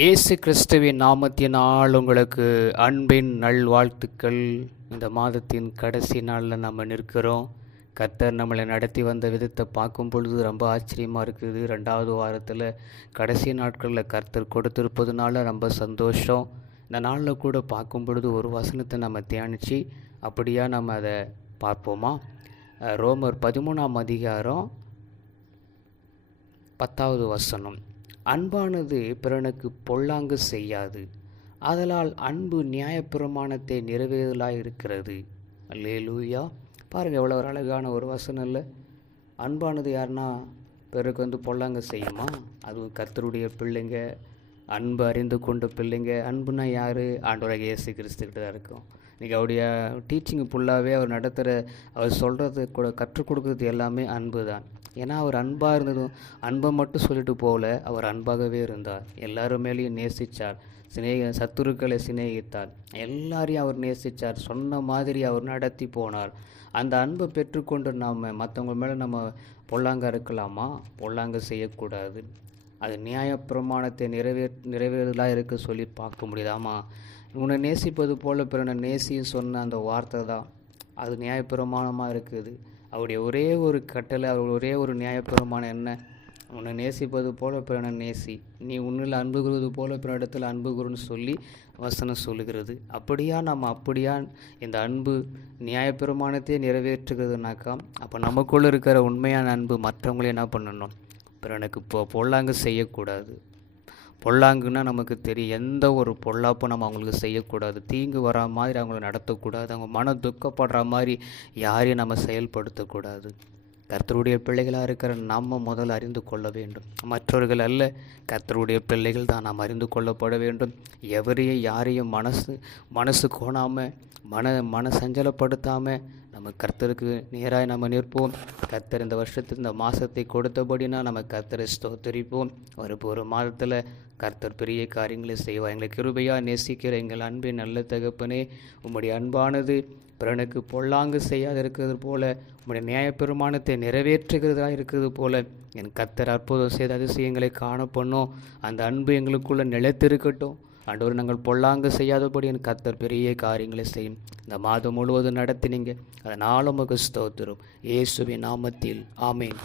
இயேசு கிறிஸ்துவின் நாமத்தினால் உங்களுக்கு அன்பின் நல்வாழ்த்துக்கள். இந்த மாதத்தின் கடைசி நாளில் நம்ம நிற்கிறோம். கர்த்தர் நம்மளை நடத்தி வந்த விதத்தை பார்க்கும் பொழுது ரொம்ப ஆச்சரியமாக இருக்குது. 2வது வாரத்தில் கடைசி நாட்களில் கர்த்தர் கொடுத்திருப்பதுனால ரொம்ப சந்தோஷம். இந்த நாளில் கூட பார்க்கும் பொழுது ஒரு வசனத்தை நம்ம தியானித்து அப்படியா நம்ம அதை பார்ப்போமா? ரோமர் 13ஆம் அதிகாரம் 10வது வசனம். அன்பானது பிறனுக்கு பொல்லாங்கு செய்யாது, ஆதலால் அன்பு நியாயப்பிரமாணத்தை நிறைவேறலாக இருக்கிறது. அல்லேலூயா. பாருங்கள், எவ்வளோ ஒரு அழகான ஒரு வசனம் இல்லை? அன்பானது யாருன்னா பிறருக்கு பொல்லாங்கு செய்யுமா? அதுவும் கர்த்தருடைய பிள்ளைங்க, அன்பு அறிந்து கொண்ட பிள்ளைங்க. அன்புனா யார்? ஆண்டவராகிய இயேசு கிறிஸ்துக்கிட்ட தான் இருக்கும். இன்றைக்கி அவருடைய டீச்சிங் ஃபுல்லாகவே அவர் நடத்துகிற, அவர் சொல்கிறது கூட, கற்றுக் கொடுக்குறது எல்லாமே அன்பு தான். ஏன்னா அவர் அன்பாக இருந்ததும் அன்பை மட்டும் சொல்லிட்டு போகல, அவர் அன்பாகவே இருந்தார். எல்லாரும் மேலேயும் நேசித்தார். சத்துருக்களை சிநேகித்தார். எல்லாரையும் அவர் நேசித்தார். சொன்ன மாதிரி அவர் நடத்தி போனார். அந்த அன்பை பெற்றுக்கொண்டு நாம் மற்றவங்க மேலே நம்ம பொல்லாங்க இருக்கலாமா? பொல்லாங்க செய்யக்கூடாது. அது நியாயப்பிரமாணத்தை நிறைவேறலாக இருக்க சொல்லி பார்க்க முடியுதாமா? உன்னை நேசிப்பது போல பிறனை நேசின்னு சொன்ன அந்த வார்த்தை தான் அது நியாயப்பிரமாணமாக இருக்குது. அவருடைய ஒரே ஒரு கட்டளை, அவர் ஒரே ஒரு நியாயப்பிரமாணம் என்ன? உன்னை நேசிப்பது போல பிறனை நேசி, நீ உன்னில் அன்பு கூறுவது போல பிறனிடத்தில் அன்பு கூறுன்னு சொல்லி வசனம் சொல்லுகிறது. அப்படியா இந்த அன்பு நியாயப்பிரமாணத்தையே நிறைவேற்றுகிறதுனாக்கா, அப்போ நமக்குள்ளே இருக்கிற உண்மையான அன்பு மற்றவங்களே என்ன பண்ணணும்? பிறனுக்கு பொல்லாங்கு செய்யக்கூடாது. பொல்லாங்குன்னா நமக்கு தெரியும், எந்த ஒரு பொல்லாப்பும் நம்ம அவங்களுக்கு செய்யக்கூடாது. தீங்கு வரா மாதிரி அவங்கள நடத்தக்கூடாது. அவங்க மன துக்கப்படுற மாதிரி யாரையும் நம்ம செயல்படுத்தக்கூடாது. கர்த்தருடைய பிள்ளைகளாக இருக்கிற நம்ம முதல்ல அறிந்து கொள்ள வேண்டும். மற்றவர்கள் அல்ல, கர்த்தருடைய பிள்ளைகள் தான் நாம் அறிந்து கொள்ளப்பட வேண்டும். எவரையும் யாரையும் மனசு கோணாமல் மன சஞ்சலப்படுத்தாமல் நம்ம கர்த்தருக்கு நேராக நம்ம நிற்போம். கர்த்தர் இந்த வருஷத்துக்கு இந்த மாதத்தை கொடுத்தபடினா நம்ம கர்த்தரை ஸ்தோத்தரிப்போம். ஒரு மாதத்தில் கர்த்தர் பெரிய காரியங்களை செய்வார். எங்களை கிருபையாக நேசிக்கிற எங்கள் அன்பின் நல்ல தகப்பனே, உம்முடைய அன்பானது பிறனுக்கு பொல்லாங்கு செய்யாது இருக்கிறது போல, உம்முடைய நியாயப்பிரமாணத்தை நிறைவேற்றுகிறதா இருக்கிறது போல என் கர்த்தர் அற்புதம் செய்த அதிசயங்களை காணப்பண்ணும். அந்த அன்பு எங்களுக்குள்ளே நிலைத்திருக்கட்டும். ஆண்டவர், நாங்கள் பொல்லாங்கு செய்யாதபடி என் கர்த்தர் பெரிய காரியங்களை செய்யும். இந்த மாதம் முழுவதும் நடத்தினீங்க, அதனால் உமக்கு ஸ்தோத்திரம். இயேசுவின் நாமத்தில் ஆமென்.